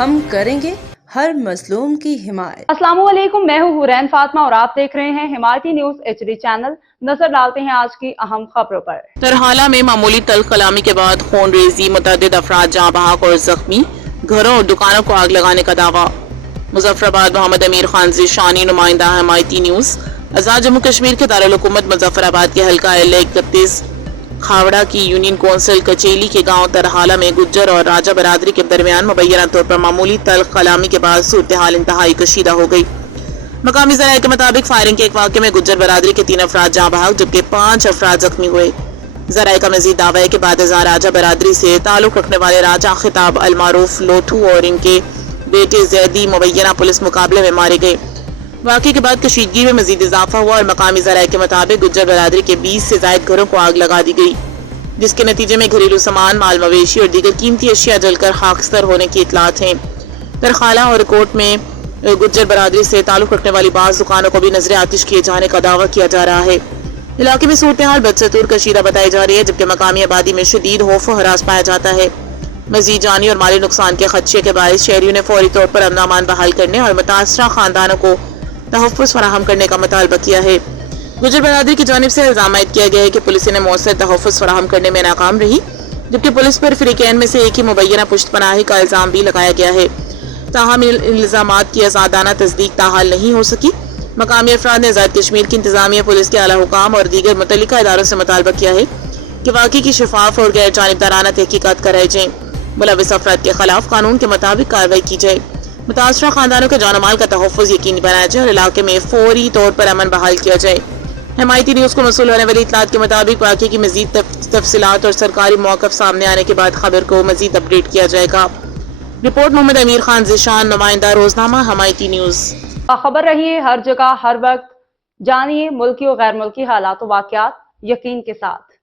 ہم کریں گے ہر مظلوم کی حمایت۔ السلام علیکم، میں ہوں حورین فاطمہ اور آپ دیکھ رہے ہیں حمایتی نیوز HD چینل۔ نظر ڈالتے ہیں آج کی اہم خبروں پر۔ ترحالہ میں معمولی تلخ کلامی کے بعد خون ریزی، متعدد افراد جاں بحق اور زخمی، گھروں اور دکانوں کو آگ لگانے کا دعویٰ۔ مظفر آباد محمد امیر خان ذیشانی، نمائندہ حمایتی نیوز۔ آزاد جموں کشمیر کے دارالحکومت مظفر آباد کے حلقہ LA31 کھاوڑہ کی یونین کونسل کچیلی کے گاؤں ترحالہ میں گجر اور راجہ برادری کے درمیان مبینہ طور پر معمولی تلخ کلامی کے بعد صورتحال انتہائی کشیدہ ہو گئی۔ مقامی ذرائع کے مطابق فائرنگ کے ایک واقعے میں گجر برادری کے 3 افراد جاں بحق جبکہ 5 افراد زخمی ہوئے۔ ذرائع کا مزید دعویٰ ہے کہ بعد ازاں راجہ برادری سے تعلق رکھنے والے راجہ خطاب المعروف لوٹھو اور ان کے بیٹے زیدی مبینہ پولیس مقابلے میں مارے گئے۔ واقعے کے بعد کشیدگی میں مزید اضافہ ہوا اور مقامی ذرائع کے مطابق گجر برادری کے 20 سے زائد گھروں کو آگ لگا دی گئی، جس کے نتیجے میں گھریلو سامان، مال مویشی اور دیگر قیمتی اشیاء جل کر خاکستر ہونے کی اطلاعات ہیں۔ ترخالہ اور کوٹ میں گجر برادری سے تعلق رکھنے والی بعض دکانوں کو بھی نظر آتش کیے جانے کا دعویٰ کیا جا رہا ہے۔ علاقے میں صورتحال بدستور کشیدہ بتائی جا رہی ہے، جبکہ مقامی آبادی میں شدید خوف و ہراس پایا جاتا ہے۔ مزید جانی اور مالی نقصان کے خدشے کے باعث شہریوں نے فوری طور پر امن و امان بحال کرنے اور متاثرہ خاندانوں کو تحفظ فراہم کرنے کا مطالبہ کیا ہے۔ گجر برادری کی جانب سے الزام عائد کیا گیا ہے کہ پولیس نے مؤثر تحفظ فراہم کرنے میں ناکام رہی، جبکہ پولیس پر فریقین میں سے ایک ہی مبینہ پشت پناہی کا الزام بھی لگایا گیا ہے۔ تاہم ان الزامات کی آزادانہ تصدیق تاحال نہیں ہو سکی۔ مقامی افراد نے آزاد کشمیر کی انتظامیہ، پولیس کے اعلیٰ حکام اور دیگر متعلقہ اداروں سے مطالبہ کیا ہے کہ واقعے کی شفاف اور غیر جانبدارانہ تحقیقات کرائے جائیں، ملوث افراد کے خلاف قانون کے مطابق کارروائی کی جائے، متاثرہ خاندانوں کے جان و مال کا تحفظ یقینی بنایا جائے اور علاقے میں فوری طور پر امن بحال کیا جائے۔ حمایتی نیوز کو موصول ہونے والی اطلاعات کے مطابق واقعے کی مزید تفصیلات اور سرکاری موقف سامنے آنے کے بعد خبر کو مزید اپڈیٹ کیا جائے گا۔ رپورٹ محمد امیر خان ذیشان، نمائندہ روزنامہ حمایتی نیوز۔ خبر رہیے ہر جگہ ہر وقت، جانیے ملکی و غیر ملکی حالات و واقعات یقین کے ساتھ۔